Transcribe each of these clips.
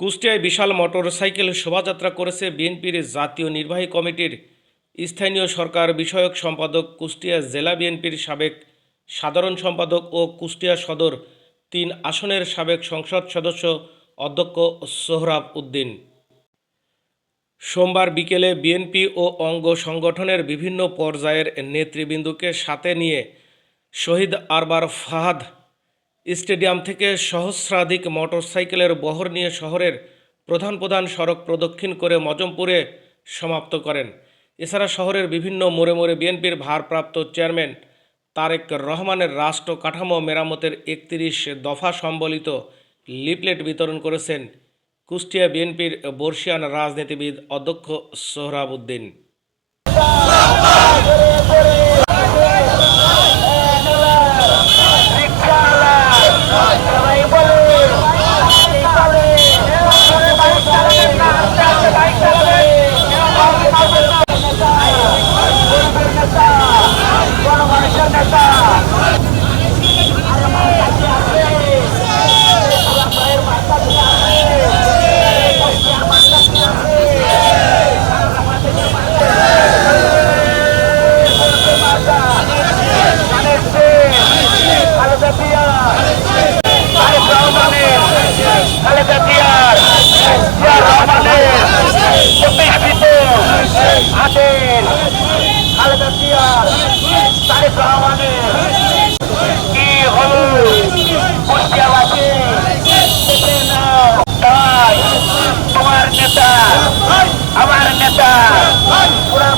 কুষ্টিয়ায় বিশাল motorcycle শোভাযাত্রা করেছে বিএনপির জাতীয় নির্বাহী কমিটির। স্থানীয় সরকার বিষয়ক সম্পাদক কুষ্টিয়া জেলা বিএনপির সাবেক সাধারণ সম্পাদক ও কুষ্টিয়া সদর তিন আসনের সাবেক সংসদ সদস্য অধ্যক্ষ সোহরাব উদ্দিন। সোমবার বিকেলে বিএনপি ও অঙ্গ সংগঠনের বিভিন্ন পর্যায়ের নেতৃবৃন্দকে সাথে নিয়ে শহীদ আরবার ফাহাদ স্টেডিয়াম থেকে সহস্রাধিক মোটরসাইকেলের বহর নিয়ে শহরের প্রধান প্রধান সড়ক প্রদক্ষিণ করে মজমপুরে সমাপ্ত করেন। এছাড়া শহরের বিভিন্ন মোড়ে মোড়ে বিএনপির ভারপ্রাপ্ত চেয়ারম্যান তারেক রহমানের রাষ্ট্র কাঠামো মেরামতের একত্রিশ দফা সম্বলিত লিফলেট বিতরণ করেছেন কুষ্টিয়া বিএনপির বর্ষিয়ান রাজনীতিবিদ অধ্যক্ষ সোহরাব তারেক রহমানের কি হলো কুষ্টিয়াবাসী দেখে নাও তাই তোমার নেতা আমার নেতা পুরা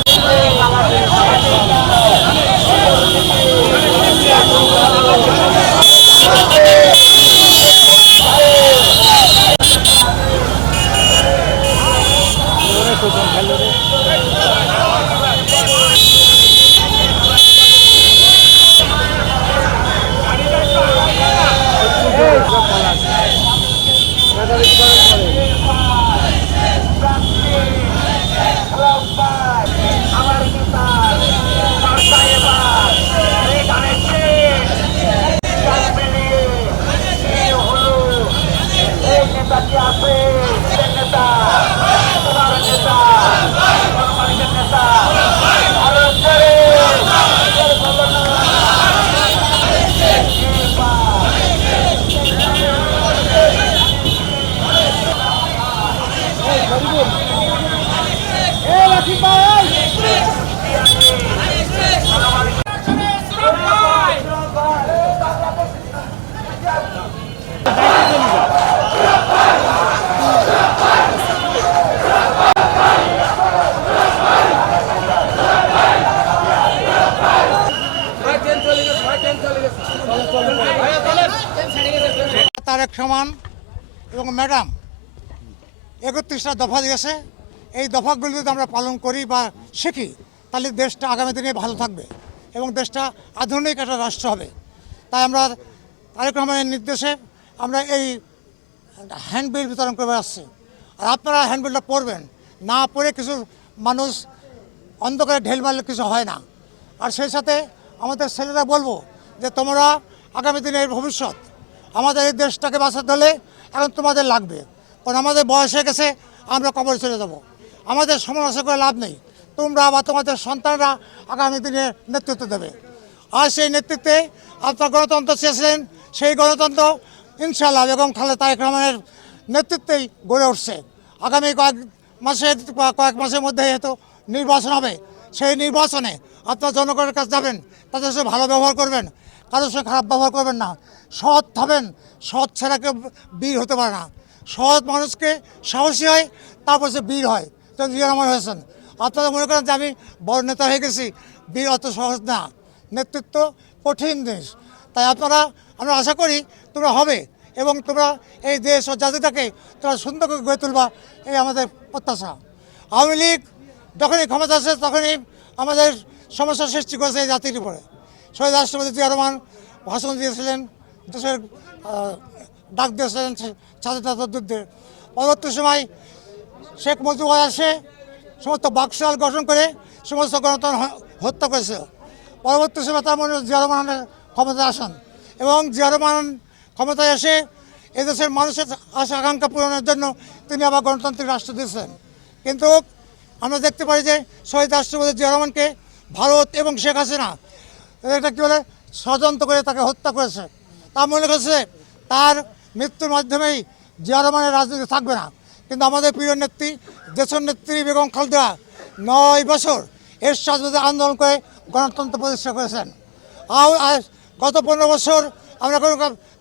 আমার নেতা বার্তা এবার এখানে মিলিয়ে কি হলো এই নেতাটি আছে নেতা তোমার নেতা তোমার নেতা আরও করে তারেক সমান এবং ম্যাডাম একত্রিশটা দফা দিয়েছে। এই দফাগুলো যদি আমরা পালন করি বা শিখি, তাহলে দেশটা আগামী দিনে ভালো থাকবে এবং দেশটা আধুনিক একটা রাষ্ট্র হবে। তাই আমরা তারেক রহমানের নির্দেশে আমরা এই হ্যান্ডবিল বিতরণ করে আসছি। আর আপনারা হ্যান্ডবিলটা পড়বেন না পড়ে কিছু মানুষ অন্ধকারে ঢেল মারলে কিছু হয় না। আর সেই সাথে আমাদের ছেলেরা বলব যে তোমরা আগামী দিনের ভবিষ্যৎ আমাদের এই দেশটাকে বাঁচাতে হলে এখন তোমাদের লাগবে। কারণ আমাদের বয়স হয়ে গেছে, আমরা কবর চলে যাব। আমাদের সমালোচনা করে লাভ নেই। তোমরা বা তোমাদের সন্তানরা আগামী দিনে নেতৃত্ব দেবে। আর সেই নেতৃত্বে আপনার গণতন্ত্র চেয়েছিলেন, সেই গণতন্ত্র ইনশাল্লাহ এবং খালেদ তারেক রহমানের নেতৃত্বেই গড়ে উঠছে। আগামী কয়েক মাসের কয়েক মাসের মধ্যে হয়তো নির্বাচন হবে, সেই নির্বাচনে আপনার জনগণের কাছে যাবেন, তাদের সাথে ভালো ব্যবহার করবেন। কারোর সঙ্গে খারাপ ব্যবহার করবেন না। সৎ হবেন সৎ ছাড়া কেউ বীর হতে পারে না। সৎ মানুষকে সাহসী হয়, তারপর সে বীর হয়। জিয়া রহমান হয়েছেন। আপনারা মনে করেন যে আমি বড় নেতা হয়ে গেছি, বীর অত সহজ না। নেতৃত্ব কঠিন জিনিস তাই আপনারা, আমরা আশা করি তোমরা হবে এবং তোমরা এই দেশ ও জাতিটাকে তোমরা সুন্দর করে গড়ে তুলবা, এই আমাদের প্রত্যাশা। আওয়ামী লীগ যখনই ক্ষমতা আসে তখনই আমাদের সমস্যা সৃষ্টি করেছে এই জাতির উপরে। শহীদ রাষ্ট্রপতি জিয়া রহমান ভাষণ দিয়েছিলেন, দেশের ডাক দিয়েছিলেন স্বাধীনতা যুদ্ধের পরবর্তী সময় শেখ মুজিবুর আসে সমস্ত বাক্সাল গঠন করে সমস্ত গণতন্ত্র হত্যা করেছে। পরবর্তী সময় তার মনে জিয়া রহমানের ক্ষমতায় আসেন এবং জিয়া রহমান ক্ষমতায় এসে এদেশের মানুষের আশা, আকাঙ্ক্ষা পূরণের জন্য তিনি আবার গণতান্ত্রিক রাষ্ট্র দিয়েছেন। কিন্তু আমরা দেখতে পাই যে শহীদ রাষ্ট্রপতি জিয়া রহমানকে ভারত এবং শেখ হাসিনা এটা কী বলে? ষড়যন্ত্র করে তাকে হত্যা করেছে। তা মনে করছে তার মৃত্যুর মাধ্যমেই জিয়া রহমানের রাজনীতি থাকবে না। কিন্তু আমাদের প্রিয় নেত্রী, দেশের নেত্রী বেগম খালদা নয় বছর এর সাথে আন্দোলন করে গণতন্ত্র প্রতিষ্ঠা করেছেন। আর গত পনেরো বছর আমরা কোনো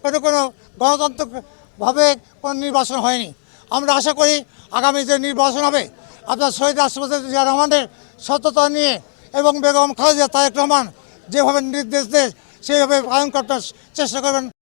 কোনো কোনো গণতন্ত্রভাবে কোনো নির্বাচন হয়নি। আমরা আশা করি আগামী যে নির্বাচন হবে, আপনার শহীদ রাষ্ট্রপতি জিয়া রহমানের সততা নিয়ে এবং বেগম খালেদা তারেক রহমান যেভাবে নির্দেশ দেয় সেইভাবে পালন করতে চেষ্টা করবেন।